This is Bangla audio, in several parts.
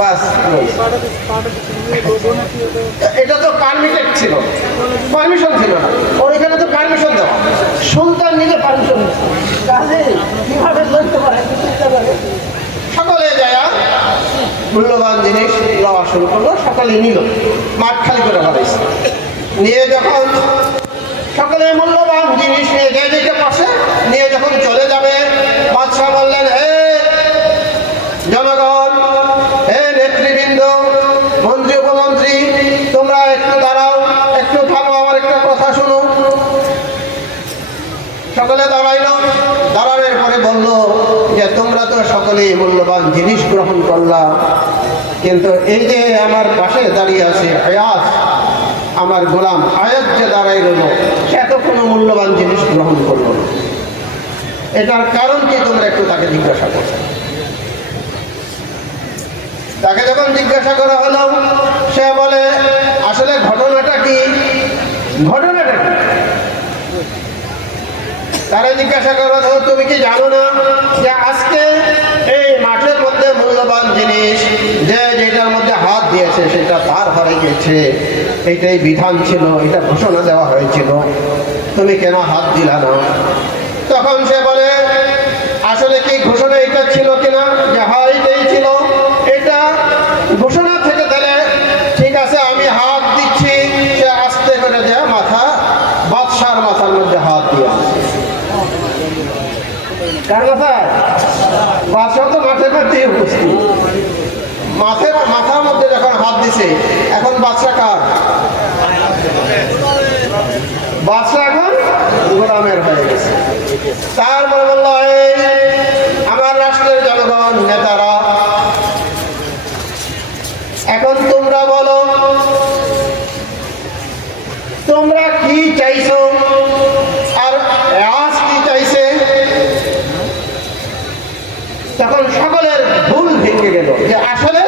বাস এটা তো পারমিটেড ছিল, পারমিশন ছিল না ওর এখানে তো পারমিশন দেওয়া, সুলতান নিজে পারমিশন কাজে কিভাবে ধরতে পারে। সকালে যায় মূল্যবান জিনিস লওয়া শুরু করলো, সকালে নিল, মাঠ খালি করে ফেলাইছে। নিয়ে যখন সকালে মূল্যবান জিনিস নিয়ে যায় যেতে পাশে নিয়ে যখন চলে যাবে, বাদশাহ বললেন, হে জনগণ, হে নেতৃবৃন্দ, মন্ত্রী উপমন্ত্রী, তোমরা একটু দাঁড়াও, একটু থামো, আমার একটা কথা শোনো। সকলে দাঁড়াইল, দাঁড়ানোর পরে বলল যে তোমরা তো সকলেই মূল্যবান জিনিস গ্রহণ করলা, কিন্তু এই যে আমার পাশে দাঁড়িয়ে আছে আয়াস, আমার গোলাম আয়াত যে দাঁড়াই রইল, সে তো কোনো মূল্যবান জিনিস গ্রহণ করলো না। এটার কারণ কি তোমরা একটু তাকে জিজ্ঞাসা করছো। তাকে যখন জিজ্ঞাসা করা হলো, সে বলে আসলে ঘটনাটা কি, ঘটনাটা কি। তারা জিজ্ঞাসা করা হলো, তুমি কি জানো না যে আজকে এই মাঠের মধ্যে মূল্যবান জিনিস যে যেটার মধ্যে হাত দিয়েছে সেটা তার হয়ে গেছে, এইটাই বিধান ছিল, এটা ঘোষণা দেওয়া হয়েছিল, তুমি কেন হাত দিলা না। তখন সে বলে আসলে কি ঘোষণা এটা ছিল কিনা, যে হ্যাঁ এটাই ছিল, এটা ঘোষণা থেকে দিলে ঠিক আছে আমি হাত দিচ্ছি। সে আস্তে করে দেয় মাথা, বাদশার মাথার মধ্যে হাত দিয়ে কার মাথায়, বাদশাহ তো মাঠের মধ্যেই উপস্থিত, মাথার মধ্যে যখন হাত দিছে, এখন বাদশা কার, বাদশা এখন গোলামের হয়ে গেছে। তারপরে বলল, এই আমার রাষ্ট্রের জনগণ, নেতারা, এখন তোমরা বলো তোমরা কি চাইছো আর আজ কি চাইছে। তখন সকলের ভুল ভেঙে গেল যে আসলে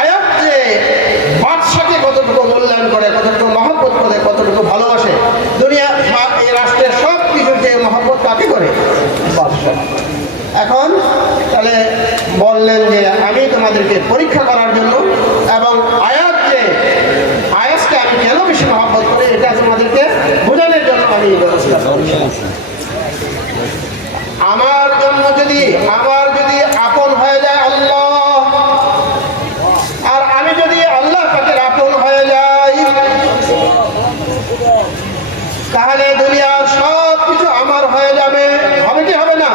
আয়াত যে বাদশাকে কতটুকু মূল্যায়ন করে, কতটুকু মহব্বত করে, কতটুকু ভালোবাসে, দুনিয়া বা এই রাষ্ট্রের সব কিছু যে মহব্বত কাকে করে, বাদশা। এখন তাহলে বললেন যে আমি তোমাদেরকে পরীক্ষা করার জন্য এবং আয়াত যে আয়াতকে আমি কেন বেশি মহব্বত করি এটা তোমাদেরকে বোঝানোর জন্য আমি আমার জন্য যদি আপন হয়ে যায় আল্লাহ, আর আমি যদি আল্লাহ পাকের আপন হয়ে যাই, তাহলে দুনিয়ার সব কিছু আমার হয়ে যাবে, হবে কি হবে না।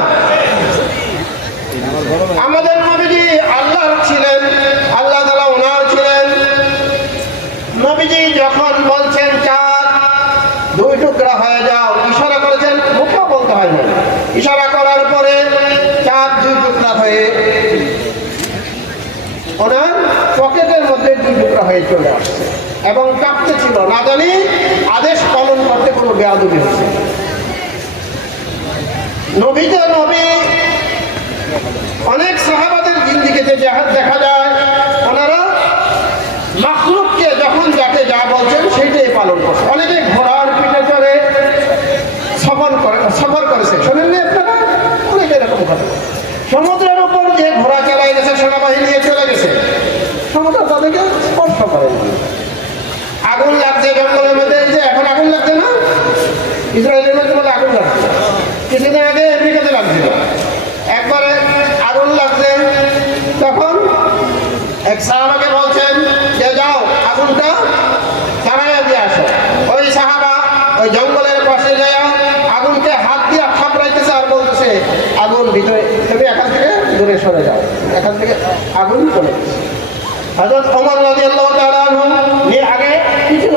আমাদের নবীজি আল্লাহ ছিলেন, আল্লাহ তাআলা ওনার ছিলেন। নবীজি যখন বলছেন চাঁদ দুই টুকরা হয়ে যাও, ইশারা করেছেন, মুখেও বলতে হয় না, ইশারা করার পরে চাঁদ দুই টুকরা হয়ে ওনার পকেটের মধ্যে দুই টুকরা হয়ে চলে আসছে এবং কাঁপতে ছিল, না জানি আদেশ পালন করতে কোনো বেয়াদবি হয়েছে। নবী তো নবী, অনেক সাহাবাদের জিন্দিগিতে দেখা যায় ওনারা মাখলুককে যখন যাকে যা বলছেন সেইটাই পালন করছে। অনেকে ঘোড়ার পিঠে চড়ে সফর করেছে, শোনেন না আপনারা, অনেকে এরকম করে সমুদ্রের উপর যে ঘোড়া চালাই গেছে, সেনাবাহিনী নিয়ে চলে গেছে, সমুদ্র তাদেরকে স্পর্শ করে। আগুন লাগছে জঙ্গলের মধ্যে, এই যে এখন আগুন লাগছে না, ইসরায়েলের মধ্যে বলে আগুন লাগছে, কিছুদিন আগে আমেরিকাতে লাগছিল, একবারে আগুন লাগছে। তখন এক সাহাবাকে বলছেন যে যাও আগুনটা সারাইয়া দিয়ে আসো। ওই সাহাবা ওই জঙ্গলের পাশে যায় আগুনকে হাত দিয়ে থাপড়াইতেছে আর বলতেছে আগুন ভিতরে, তুমি এখান থেকে দূরে সরে যাও, এখান থেকে আগুন চলে গেছে। হযরত ওমর রাদিয়াল্লাহু তাআলা নিয়ে আগে কি ছিল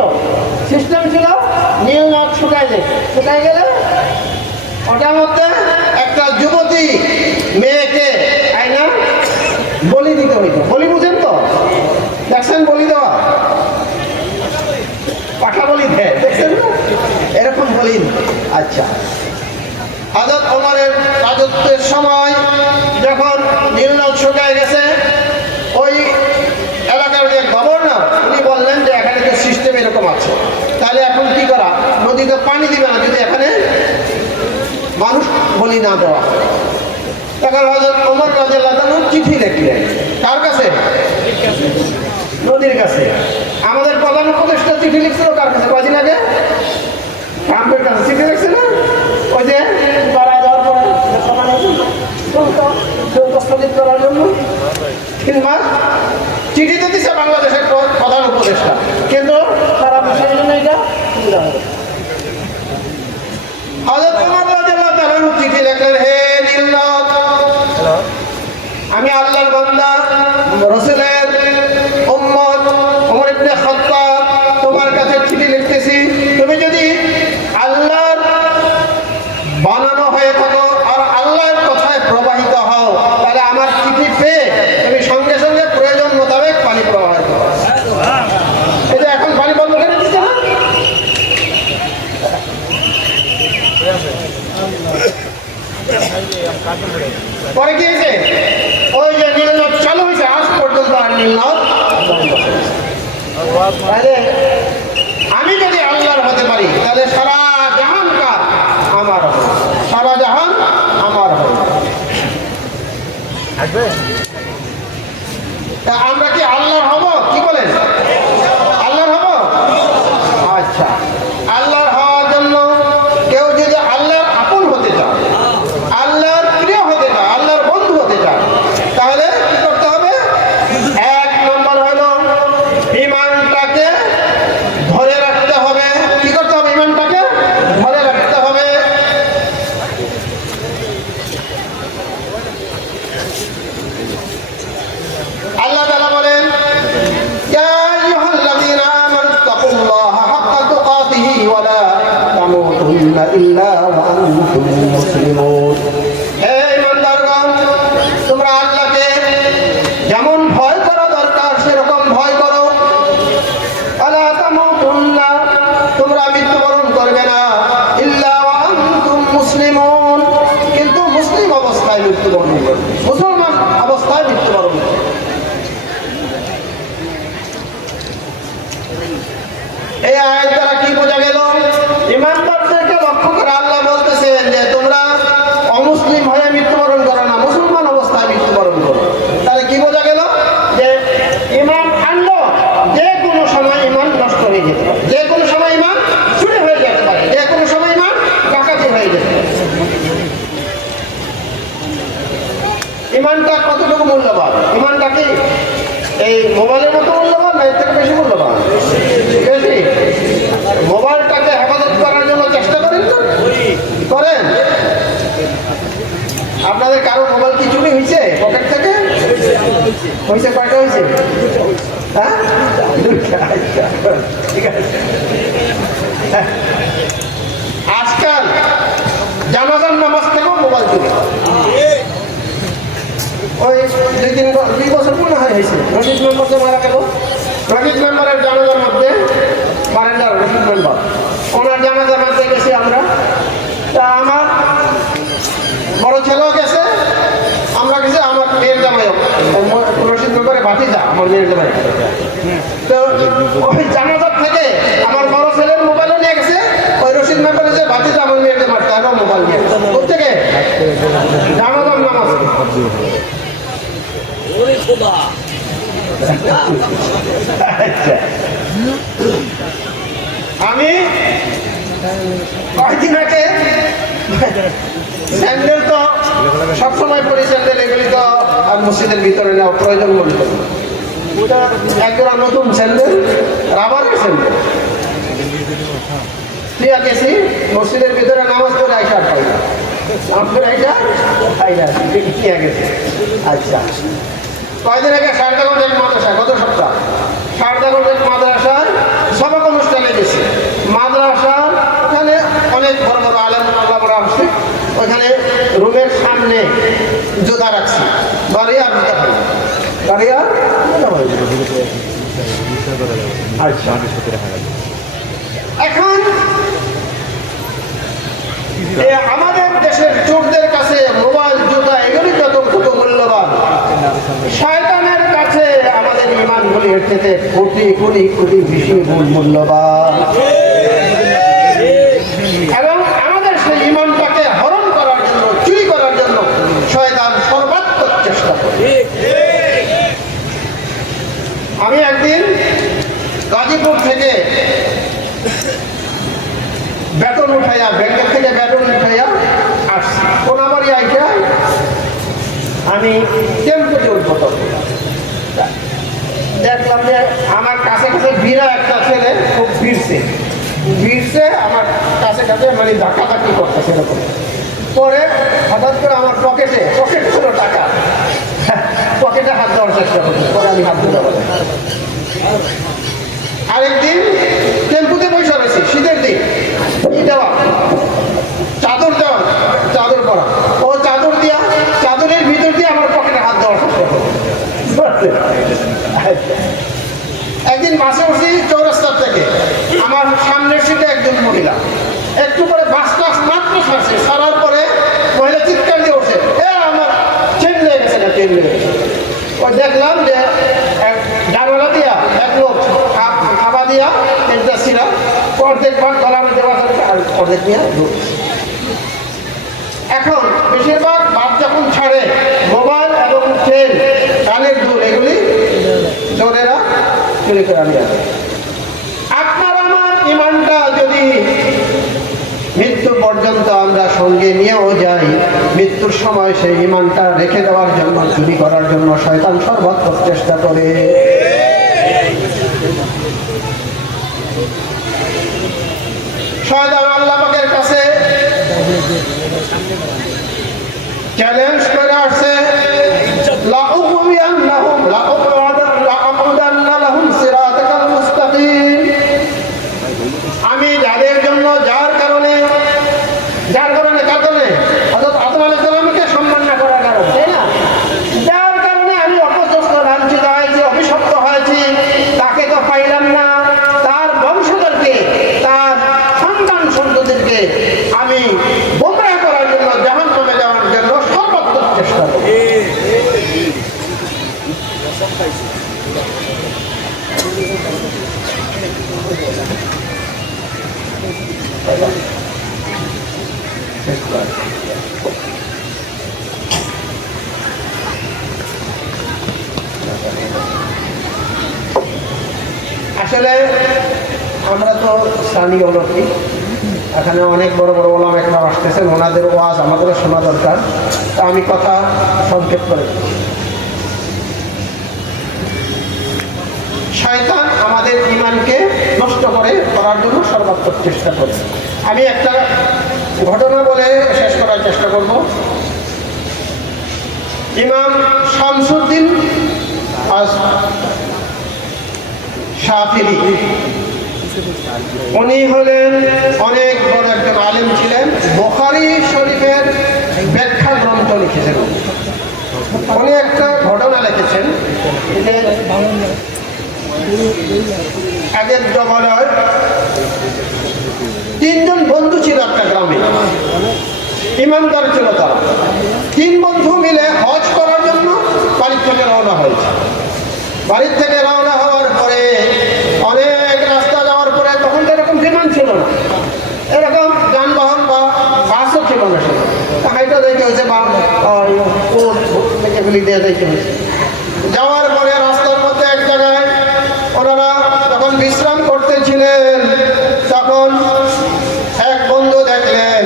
সিস্টেম ছিল, নীল নদ শুকায় গেলে ওটার মধ্যে একটা যুবতী মেয়েকে আয়না বলি দিতে হইতো। বলি বুঝেন তো, দেখছেন বলি দেওয়া, পাঠা বলি দেয়, দেখছেন না, এরকম বলি। আচ্ছা, হযরত ওমরের রাজত্বের সময় যখন নীল নদ শুকায় গেছে, ওই এলাকার যে গভর্নর উনি বললেন যে এখানে যে সিস্টেম এরকম আছে, তাহলে এখন কি করা, নদীতে পানি দিবে না যদি এখানে মানুষ বলি না দেওয়া। তখন হযরত ওমর রাদিয়াল্লাহু তাআলা চিঠি লিখলেন কার কাছে? নদীর কাছে। আমাদের প্রধান উপদেষ্টা চিঠি লিখছিল কার কাছে? কদিন আগে ট্রাম্পের কাছে চিঠি লিখছে না? ওই যে মারা যাওয়ার পরে স্থগিত করার জন্য 3 মাস চিঠি তো দিচ্ছে বাংলাদেশের প্রধান উপদেষ্টা, কিন্তু সারা বিশ্বের জন্য এটা হযরত ওমর রাদিয়াল্লাহু তাআলা চিঠি লিখলেন, হে নীলনদ, আমি আল্লাহর বান্দা রাসূলের উম্মত ওমর ইবনে খাত্তাব তোমার কাছে চিঠি লিখতেছি। তুমি যদি আল্লাহর বানানো হয়ে থাকো আর আল্লাহর কথায় প্রবাহিত হও, তাহলে আমার চিঠি পেয়ে তুমি সঙ্গে সঙ্গে প্রয়োজন মোতাবেক পানি প্রবাহিত করো। এই যে এখন পানি বন্ধ করে দিচ্ছে না? পরে কি হয়েছে? ওই যে নীলনদ চালু হয়েছে, আজ পর্যন্ত আর নীলনদ আমি যদি আল্লাহর হতে পারি তাহলে সারা জাহান কার? আমার হবে। সারা জাহান আমার হবে। তা আমরা কি আল্লাহর হব? কি বলেন? আল্লাহর হব? আচ্ছা, আল্লাহর হওয়ার জন্য কেউ যদি আল্লাহর আপন হতে চায়, আল্লাহর প্রিয় হতে চায়, আল্লাহর বন্ধু হতে চায়, তাহলে কি করতে হবে? 1 নম্বর হলো ঈমানটাকে ধরে রাখতে হবে। কি করতে হবে? ঈমানটাকে ধরে রাখতে হবে। আল্লাহ তাআলা বলেন, ইয়া আইয়ুহাল্লাযীনা আমানু তাকুল্লাহা হাক্কা তুকাতিহি ওয়া লা তামুতুন্না ইল্লা ওয়া আনতুম মুসলিমুন। হে ঈমানদারগণ, তোমরা আল্লাহকে যেমন ভয় করা দরকার সেরকম ভয় করো। ওয়া লা তামুতুন্না, তোমরা মৃত্যুবরণ করবে না, ইল্লা ওয়া আনতুম মুসলিমুন, কিন্তু মুসলিম অবস্থায় মৃত্যুবরণ করবে, মুসলমান অবস্থায় মৃত্যুবরণ করবে। এই আয়াত দ্বারা কি বোঝা গেল? ঈমানদারদেরকে লক্ষ্য করে আল্লাহ বলতেছেন যে তোমরা অমুসলিম হয়ে মৃত্যুবরণ করো না, মুসলমান অবস্থায় মৃত্যুবরণ করো। তাহলে কি বোঝা গেল? যে ঈমান আনলো, যে কোনো সময় ঈমান নষ্ট হয়ে যেতে পারে, যে কোনো সময় ঈমান চুরি হয়ে যেতে পারে, যে কোনো সময় ঈমান ডাকাতি হয়ে যেতে পারে। ঈমানটা কতটুকু মূল্যবান? ঈমানটা কি এই মোবাইলের মতো মূল্যবান না এর থেকে বেশি মূল্যবান? বেশি। মোবাইলটাকে হেফাজত করার জন্য চেষ্টা করেন না? করেন? আপনাদের কারো মোবাইল কি চুরি হয়েছে পকেট থেকে? হয়েছে? কয়টা হয়েছে? হ্যাঁ, ঠিক আছে। আজকাল জানাজার নামাজ থেকেও মোবাইল চুরি হয়। ওই 2 বছর মনে হয় হয়েছে, রশিদ মেম্বার যে মারা গেল, রশিদ মেম্বারের জানাজার মধ্যে বারেন্দার রশিদ মেম্বার, ওনার জানাজার মধ্যে গেছি আমরা। তা আমার বড় ছেলেও গেছে, আমরা গেছি, আমার মেয়ের জামাই রশিদ মেম্বারের ভাতিজা, আমার মেয়ের জামাই। তো ওই জানাজার থেকে আমার বড় ছেলের মোবাইলও নিয়ে গেছে, ওই রশিদ মেম্বারের যে ভাতিজা আমার মেয়ের জামাই তারও মোবাইল নিয়ে গেছে। কোথেকে? জানাজার নামাজ। আমি কয়েকদিন আগে স্যান্ডেল তো সবসময় পরি, স্যান্ডেল এগুলি তো আর মসজিদের ভিতরে নেওয়া প্রয়োজন মনে করি। একজোড়া নতুন স্যান্ডেল, রাবারের স্যান্ডেল নিয়ে গেছি মসজিদের ভিতরে নামাজ পড়ে আইসা পাই না, আপনার আইসা পাই না, নিয়ে গেছে। আচ্ছা, কয়েকদিন আগে সারদাগঞ্জের মাদ্রাসা, গত সপ্তাহ সারদাগঞ্জের মাদ্রাসার সবক অনুষ্ঠানে গেছি। মাদ্রাসা ওখানে অনেক বড় বড় আলেম আল্লাহরা আসছে, ওইখানে রুমের সামনে জুতা রাখছি, গাড়ি আর জুতা খাই, গাড়ি আর এখন আমাদের দেশের চোরদের কাছে মোবাইল, জুতা এগুলি যতটুকু মূল্যবান, শয়তানের কাছে আমাদের ঈমানগুলি এর থেকে কোটি কোটি কোটি বেশি মূল্যবান। এবং আমাদের সেই ঈমানটাকে হরণ করার জন্য, চুরি করার জন্য শয়তান সর্বাত্মক চেষ্টা বেলুন খাইয়া আসছি। কোনাবাড়ি আইটা আমি টেম্পোতে উদ্ভূত দেখলাম যে আমার কাছে কাছে ভিড়া একটা ছেলে খুব ভিড়ছে আমার কাছে কাছে মানে ধাক্কাধাক্কি করতেছে এরকম। পরে হঠাৎ করে আমার পকেটে ছিল টাকা, পকেটে হাত দেওয়ার চেষ্টা করছি, পরে আমি হাত দিতে পারি। আরেকদিন টেম্পুতে পয়সা রয়েছে, শীতের দিন, কি দেওয়া চাদর পরা, ও চাদরের ভিতর দিয়ে আমার পকেটে হাত দেওয়ার চেষ্টা করছি। একদিন বাসে উঠছি চৌরাস্তার থেকে, আমার সামনের সিটে একজন মহিলা, একটু পরে বাসটা মাত্র ছাড়ার পরে মহিলা চিৎকার দিয়ে উঠছে, আমার চেন লেগে গেছে না, চেন লেগে গেছে। ওই দেখলাম যে জানালা দিয়া এক লোক খাবার দিয়া একটা ছিলা অর্ধেক ভাগ গলার মধ্যে আর অর্ধেক দিয়া ঢুক। এখন বেশিরভাগ বাদ যখন ছাড়ে মোবাইল এবং চেন, কানের দুল, এগুলি চোরেরা চুরি করে আনিয়ে আসে। আপনার আমার ইমানটা যদি মৃত্যু পর্যন্ত আমরা সঙ্গে নিয়েও যাই, মৃত্যুর সময় সেই ইমানটা রেখে দেওয়ার জন্য, চুরি করার জন্য শয়তান সর্বাত্মক চেষ্টা করে। শয়তান আল্লাহ পাকের কাছে চ্যালেঞ্জ করে আসছে, আমি যাদের জন্য যার কারণে আদম আলাইহিস সালামকে সম্মান না করার কারণে, তাই না, যার কারণে আমি অপদস্থ লাঞ্ছিত হয়েছি, অভিশপ্ত হয়েছি, তাকে তো পাইলাম না, তার বংশধরকে, তার সন্তান সন্ততিকে আমি গোমরাহ করার জন্য, জাহান্নামে যাওয়ার জন্য সর্বাত্মক চেষ্টা করি। আসলে আমরা তো স্থানীয় লোকই, এখানে অনেক বড় বড় ওলামা একবার আসতেছেন, ওনাদের ওয়াজ আমাদেরও শোনা দরকার। তা আমি কথা সংক্ষেপ করে, শয়তান আমাদের ঈমানকে নষ্ট করার জন্য সর্বাত্মক চেষ্টা করে। আমি একটা ঘটনা বলে শেষ করার চেষ্টা করব। ইমাম শামসুদ্দিন শাফিঈ, উনি হলেন অনেক বড় একজন আলেম ছিলেন, বুখারী শরীফের ব্যাখ্যা গ্রন্থ লিখেছেন। উনি একটা ঘটনা লিখেছেন যে আগের জমানায় তিনজন বন্ধু ছিল একটা গ্রামে, ইমানদার ছিল তারা। তিন বন্ধু মিলে হজ করার জন্য বাড়ির থেকে রওনা হয়েছে। বাড়ির থেকে রওনা হওয়ার পরে অনেক রাস্তা যাওয়ার পরে, তখন তো এরকম বিমান ছিল না, এরকম যানবাহন বা বাসও ছিল না, হাইটা যাইতে হয়েছে বা এগুলি দিয়ে যাইতে হয়েছে। যাওয়ার পরে রাস্তার মধ্যে এক জায়গায় ওনারা যখন বিশ্রাম করতেছিলেন, তখন এক বন্ধু দেখলেন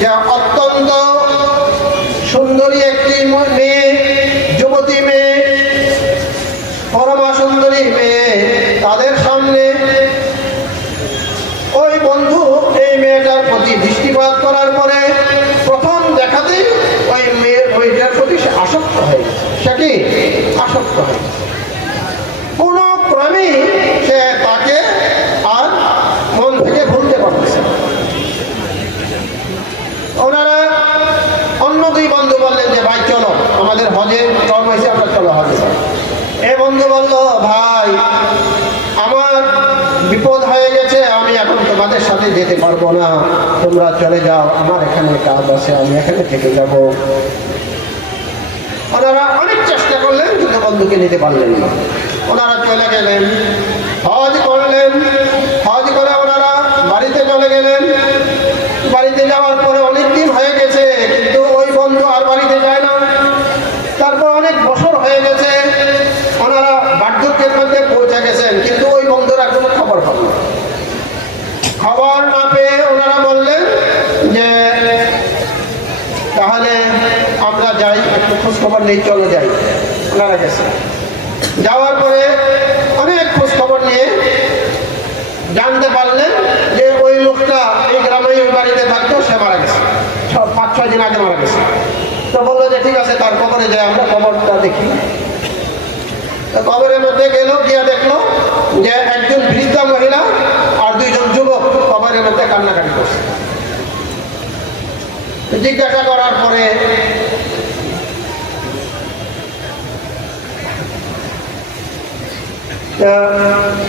যে অত্যন্ত সুন্দরী একটি মেয়ে, যুবতী মেয়ে, পরমা সুন্দরী মেয়ে তাদের সামনে। ওই বন্ধু এই মেয়েটার প্রতি দৃষ্টিপাত করার পরে প্রথম দেখাতেই ওইটার প্রতি সে আসক্ত হয়। সে কি আসক্ত হয়, কোনো ক্রমেই সে তাকে আর মন থেকে ভুলতে পারতেছে। ওনারা অন্য দুই বন্ধু বললেন যে ভাই চলো, আমাদের হজে কর্ম হয়েছে, আমরা চলো হজে। এ বন্ধু বলল, ভাই আমার বিপদ হয়ে গেছে, আমি এখন তোমাদের সাথে যেতে পারবো না, তোমরা চলে যাও, আমার এখানে কাজ আছে, আমি এখানে থেকে যাব। ওনারা অনেক চেষ্টা করলেন কিন্তু বন্ধুকে নিতে পারলেন না। ওনারা চলে গেলেন, হজ করলেন, হজ করে ওনারা বাড়িতে চলে গেলেন। বাড়িতে যাওয়ার পরে অনেক দিন হয়ে গেছে, কিন্তু ওই বন্ধু আর বাড়িতে যায় না। তারপর অনেক বছর হয়ে গেছে, ওনারা বার্ধক্যের মধ্যে পৌঁছে গেছেন, কিন্তু ওই বন্ধুরা কোনো খবর পান না। খবর না পেয়ে ওনারা বললেন যে যাই, একটু খোঁজখবর নেই, চলে যাই। ওনারা গেছে, যাওয়ার পরে অনেক খোঁজখবর নিয়ে জানতে পারলেন যে ওই লোকটা এই গ্রামে ওই বাড়িতে থাকতো, সে মারা গেছে, 5-6 দিন আগে মারা গেছে। তো বললো যে ঠিক আছে, তার কবরে যাই, আমরা কবরটা দেখি। কবরের মধ্যে গেল, গিয়ে দেখলো যে একজন বৃদ্ধা মহিলা আর 2 জন যুবক কবরের মধ্যে কান্নাকাটি করছে। জিজ্ঞাসা করার পরে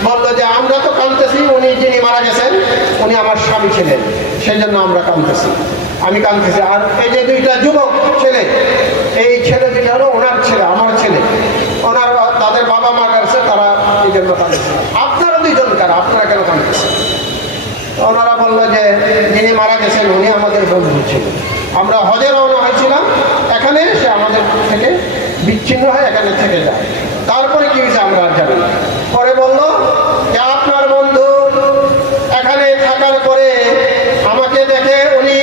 বললো যে আমরা তো কাঁদতেছি, উনি যিনি মারা গেছেন উনি আমার স্বামী ছিলেন, সেই জন্য আমরা কাঁদতেছি, আমি কাঁদতেছি। আর এই যে 2টা যুবক ছেলে, এই ছেলে 2টা হলো ওনার ছেলে, আমার ছেলে, ওনার তাদের বাবা মা গেছে, তারা এই জন্য কাঁদতেছে। আপনারা 2 জন কারা, আপনারা কেন কাঁদতেছেন? ওনারা বললো যে যিনি মারা গেছেন উনি আমাদের বন্ধু ছিলেন, আমরা হজে রওনা হয়েছিলাম, এখানে সে আমাদের থেকে বিচ্ছিন্ন হয়ে এখানে থেকে যায়, তারপরে কি হয়েছে আমরা আর জানি না। পরে বললো যে আপনার বন্ধু এখানে থাকার পরে আমাকে দেখে উনি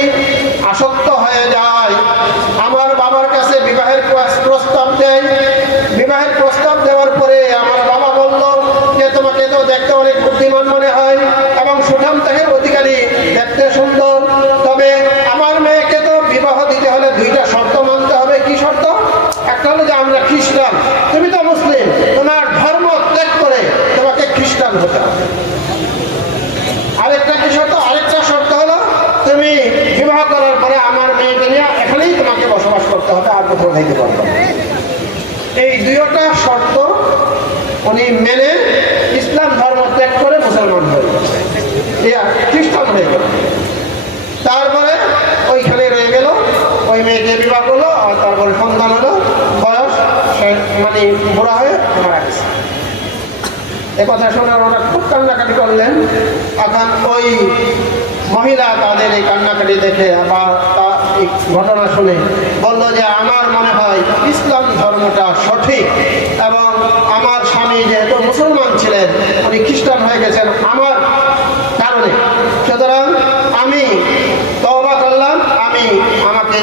আসক্ত হয়ে যায়, আমার বাবার কাছে বিবাহের প্রস্তাব দেয়। বিবাহের প্রস্তাব দেওয়ার পরে আমার বাবা বলল যে তোমাকে তো দেখতে অনেক বুদ্ধিমান মনে হয় এবং সুঠাম দেহের অধিকারী, দেখতে সুন্দর, তবে আমার মেয়েকে তো বিবাহ দিতে হলে 2টা শর্ত মানতে হবে। কি শর্ত? একটা হলো যে আমরা খ্রিস্টান, তুমি তো মুসলিম, তোমার ধর্ম ত্যাগ করে তোমাকে খ্রিস্টান হতে হবে। আরেকটা কি শর্ত? আরেকটা শর্ত হলো তুমি বিবাহ করার পরে আমার মেয়েকে নিয়ে এখানেই তোমাকে বসবাস করতে হবে, আর কোথাও যাইতে পারবে না। এই 2টা শর্ত উনি মেনে ইসলাম ধর্ম ত্যাগ করে মুসলমান হয়ে গেছে, খ্রিস্টান হয়ে গেল। তারপরে ওইখানে রয়ে গেল, ওই মেয়েকে বিবাহ করলো, আর তারপরে সন্তান হলো, বয়স মানে বুড়া হয়ে মারা গেছে। এ কথা শুনে ওরা খুব কান্নাকাটি করলেন। এখন ওই মহিলা তাদের এই কান্নাকাটি দেখে বা এই ঘটনা শুনে বলল যে আমার মনে হয় ইসলাম ধর্মটা সঠিক, এবং আমার স্বামী যেহেতু মুসলমান ছিলেন উনি খ্রিস্টান হয়ে গেছেন আমার কারণে, সুতরাং আমি তওবা করলাম, আমাকে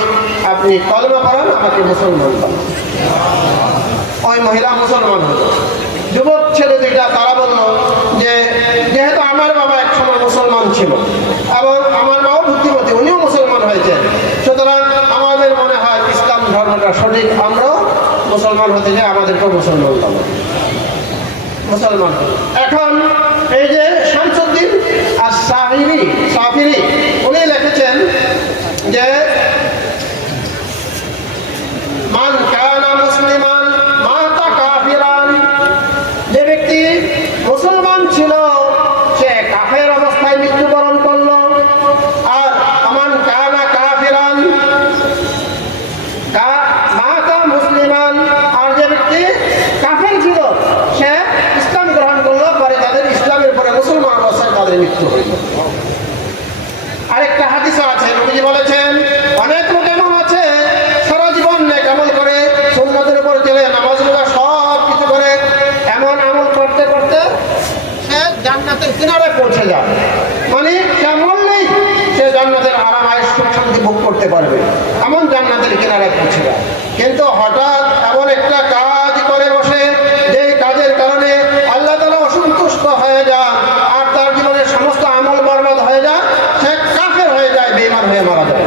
আপনি কলমা পড়ান, আমাকে মুসলমান করেন। ওই মহিলা মুসলমান হল। যুবক ছেলে 2টা তারা বলল যে যেহেতু আমার বাবা একসময় মুসলমান ছিল এবং আমার মাও বুদ্ধিমতী, উনিও মুসলমান হয়েছেন, সুতরাং আমাদের মনে হয় ইসলাম ধর্মটা সঠিক, আমরাও মুসলমান হতে চাই, আমাদেরকেও মুসলমান হবো, মুসলমান। এখন এই যে শামসুদ্দিন আর সাফিরি উনি লিখেছেন যে মান কানা মুসলিমান মাতা কাফিরান, যে ব্যক্তি মুসলমান ছিল সে কাফের অবস্থায় মৃত্যুবরণ করলো, আর মান কানা কাফিরান মাতা মুসলিমান, আর যে ব্যক্তি কাফের ছিল সে ইসলাম গ্রহণ করলো, পরে তাদের ইসলামের পরে মুসলমান অবস্থায় তাদের মৃত্যু হইল। আরেকটা হাদিসও আছে, নবীজি বলেছেন অনেক লোক এমন আছে সারা জীবন নেক আমল করে, সুন্নতের উপর চলে, নামাজ রোজা সব কিছু করে, এমন আমল করতে করতে সে জান্নাতের কিনারে পৌঁছে যায়, মানে সে মরলেই সে জান্নাতের আরাম আয়েশ সুখ শান্তি ভোগ করতে পারবে, এমন জান্নাতের কিনারে পৌঁছে যায়। কিন্তু হঠাৎ এমন একটা কাজ করে বসে যে কাজের কারণে আল্লাহ তাআলা অসন্তুষ্ট হয়ে যায়, আর তার জীবনের সমস্ত আমল বরবাদ হয়ে যায়, সে কাফের হয়ে যায়, বেঈমান হয়ে মারা যায়,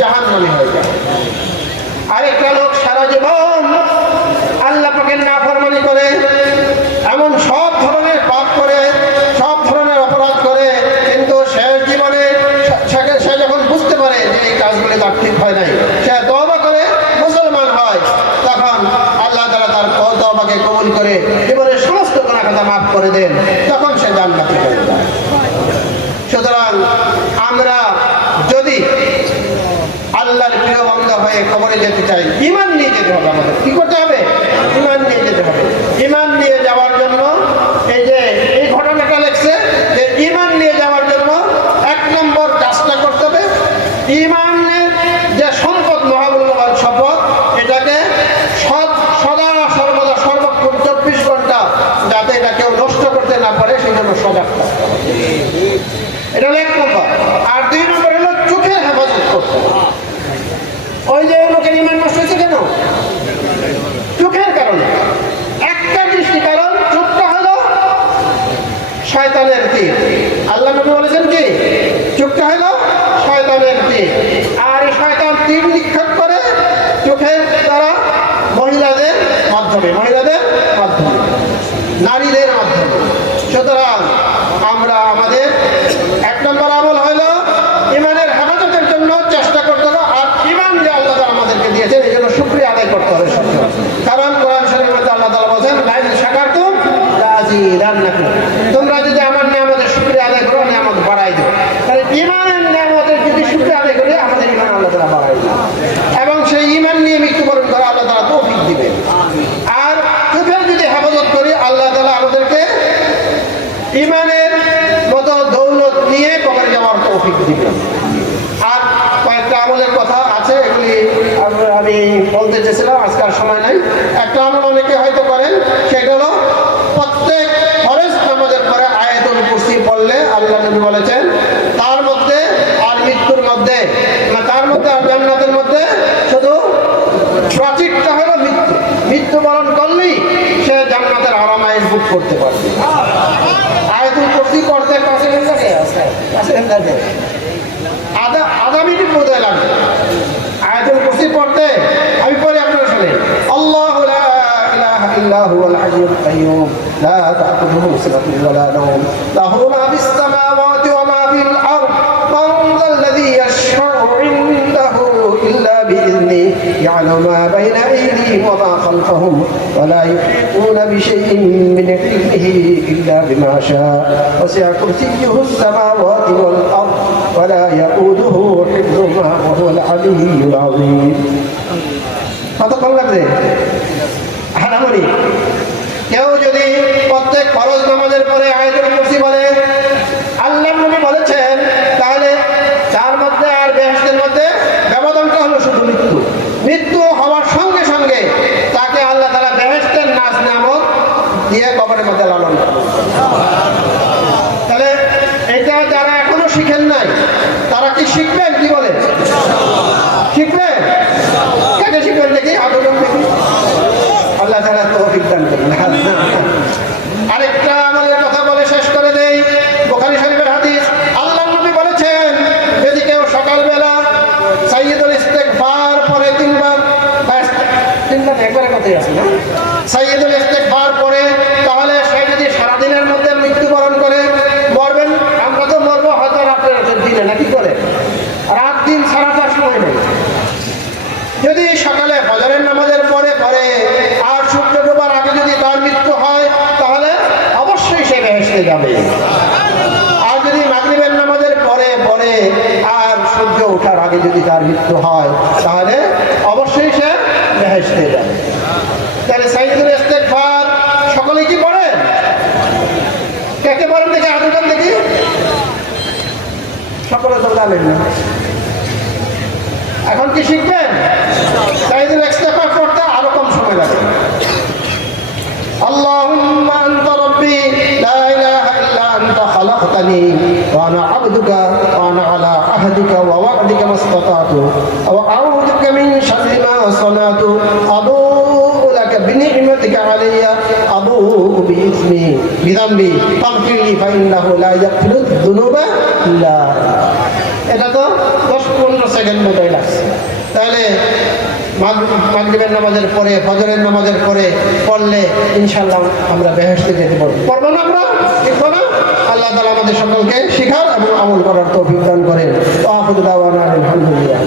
জাহান্নামী হয়ে যায়। আরেকটা লোক সারা জীবন আল্লাহ পাকের নাফরমানি করে, এমন সব ধরনের পাপ করে, সব ধরনের অপরাধ করে, কিন্তু শেষ জীবনে সে যখন বুঝতে পারে যে এই কাজগুলি তার ঠিক হয় নাই, সে তওবা করে মুসলমান হয়, তখন আল্লাহ তাআলা তার তওবাকে কবুল করে জীবনের সমস্ত গুনাহ খাতা মাফ করে দেন, তখন সে জান্নাতি হয়ে যায়। সুতরাং আমরা যদি আল্লাহর প্রিয় বান্দা হয়ে কবরে যেতে চাই, ঈমান নিয়ে যেতে হবে। আমাদের কি করতে হবে? ঈমান নিয়ে যেতে হবে। ঈমান নিয়ে যাওয়ার জন্য এই যে এই ঘটনাটা লেখছে যে ঈমান নিয়ে যাওয়ার জন্য 1 নম্বর কাজটা করতে হবে, ঈমানের যে সম্পদ, মহামূল্যবান সম্পদ, এটাকে সদা সর্বদা সর্বক্ষণ 24 ঘন্টা যাতে এটা কেউ নষ্ট করতে না পারে সেই জন্য সজাগ থাকতে হবে। এটা হলো 1 নম্বর। আর 2 নম্বর হলো চোখের হেফাজত করতে হবে। ওই যে লোকের ঈমান নষ্ট হয়েছে কেন? চোখের কারণে। একটা দৃষ্টি কারণ, চোখটা হলো শয়তানের তীর। আল্লাহ নবী বলেছেন কি? চোখটা হলো শয়তানের তীর। আর এই শয়তান তীর নিক্ষেপ করে চোখের দ্বারা মহিলাদের মাধ্যমে, নারীদের মাধ্যমে। সুতরাং আমরা আমাদের 1 নম্বর আমল হলো ঈমানের হেফাজতের জন্য চেষ্টা করতে হবে। আর ঈমান যে আল্লাহ তাআলা আমাদেরকে দিয়েছেন এই জন্য শুকরিয়া আদায় করতে হবে সবসময়। কারণ কোরআন শরীফের মধ্যে আল্লাহ তাআলা বলেছেন, লাইন শাকারতুম লাযীদান্নাকুম, তোমরা যদি আমার নিয়ামতের শুকরিয়া আদায় করো নিয়ামত বাড়াই দেব। তাহলে ঈমানের নিয়ামতের যদি শুকরিয়া আদায় করি আমাদের ঈমান আল্লাহ তাআলা বাড়াই দেবে এবং সেই ঈমান নিয়ে মৃত্যুবরণ করা আল্লাহ তাআলা তৌফিক দিবেন। আর চোখের যদি হেফাজত করি আল্লাহ তাআলা আমাদেরকে ঈমানের মতো দৌলত নিয়ে কবরে যাওয়ার তৌফিক দিবেন। আর কয়েকটা আমলের কথা আছে, এগুলি আমি বলতে চেয়েছিলাম, আজকাল সময় নাই। একটা আমল অনেকে হয়তো করেন, সেটা হলো প্রত্যেক ফরজ নামাজের পরে আয়াতুল কুরসি পড়লে আল্লাহ নবী বলেছেন তার মধ্যে আর মৃত্যুর মধ্যে, তার মধ্যে আর জান্নাতের মধ্যে শুধু প্রাচীরটা হলো মৃত্যুবরণ করলেই সে জান্নাতের আরামায়েশ বুক করতে পারবে। আয়াতুল কুরসি পড়তে আধা মিনিট বোধহয় লাগবে আয়াতুল কুরসি পড়তে। আমি পড়ি, আপনারা শুনে। আল্লাহু লা ইলাহা ইল্লা হুয়াল হাইয়ুল কাইয়্যুম লা তা'খুযুহু সিনাতুন ওয়া লা নাওম লাহু মা ফিস সামাওয়াতি ওয়া মা ফিল আরদ মান যাল্লাযী ইয়াশফা'ু 'ইনদাহু ইল্লা বিইذنিহি يعلم ما بين أيديهم وما خلفهم ولا يحيطون بشيء من علمه إلا بما شاء وسع كرسيه السماوات والأرض ولا يؤوده حفظهما وهو العلي العظيم. কতক্ষণ লাগবে? হারামনি কেউ যদি প্রত্যেক ফরজ নামাজের পরে আয়াতুল কুরসি বলে, আল্লাহর নবী বলেছেন, তাহলে তার মধ্যে আর বেহেশতের মধ্যে ব্যবধানটা হলো শুধু মৃত্যু হওয়ার সঙ্গে সঙ্গে তাকে আল্লাহ তাআলা বেহেশতের নাজ নিয়ামত দিয়ে কবরের মধ্যে লালন করবে। তাহলে এটা যারা এখনো শিখেন নাই তারা কি শিখবেন? কি বলে শিখবেন? কেটে শিখবেন দেখি, আবেদন দেখি। আল্লাহ তাআলা তৌফিক দান করুন। আরেকটা আমলের কথা বলে শেষ করে দেই। বুখারী শরীফের হাদিস, আল্লাহর নবী বলেছেন যদি কেউ সকালবেলা সাইয়্যিদুল ইস্তিগফার পড়ে 3 বার, একবারে কথাই আছে না, সাইয়্যিদুল ইস্তিগফার পড়ে, তাহলে সে যদি সারাদিনের মধ্যে মৃত্যুবরণ করে, মরবেন, আমরা তো মরবো হয়তো রাতের দিনে, নাকি করে রাত দিন ছাড়া তার সময় নেই। যদি সকালে ফজরের নামাজের পরে পড়ে আর সূর্য ডোবার আগে যদি তার মৃত্যু হয় তাহলে অবশ্যই সে বেহেশতে যাবে। আর যদি মাগরিবের নামাজের পরে পড়ে আর সূর্য ওঠার আগে যদি তার মৃত্যু হয় তাহলে অবশ্যই সে বেহেশতে যাবে। তাহলে সাইয়্যিদুল ইস্তিগফার সকলে কি পড়েন? কে কে পড়েন দেখি, হাত দেখি। সকলে তো জানেন না। এখন কি শিখবেন? সাইয়্যিদুল ইস্তিগফার পড়তে আরো কম সময় লাগে। আল্লাহুম্মা আনতা রাব্বি লা ইলাহা ইল্লা আনতা খালাকতানি ওয়া আনা আবদুকা ওয়া আনা আলা আহদিকা ওয়া ওয়া'দিকা মাসতাতাতু ওয়া আউযু বিকা মিন শাররি মা সানাতু আবুউ লাকা বিনি'মাতিকা আলাইয়া আবুউ বিইসমি বিযামবি ফাগফিরলি ফাইন্নাহু লা ইয়াগফিরুয যুনুবা ইল্লা। এটা তো 10-15 সেকেন্ড মতোই লাগছে। তাহলে মাগরিবের নামাজের পরে, ফজরের নামাজের পরে পড়লে ইনশাআল্লাহ আমরা বেহেশতে যেতে পারবো। পড়বো না আমরা? শিখবো না? আল্লাহ তাআলা আমাদের সকলকে শিখার এবং আমল করার তৌফিক দান করেন। আলহামদুলিল্লাহ।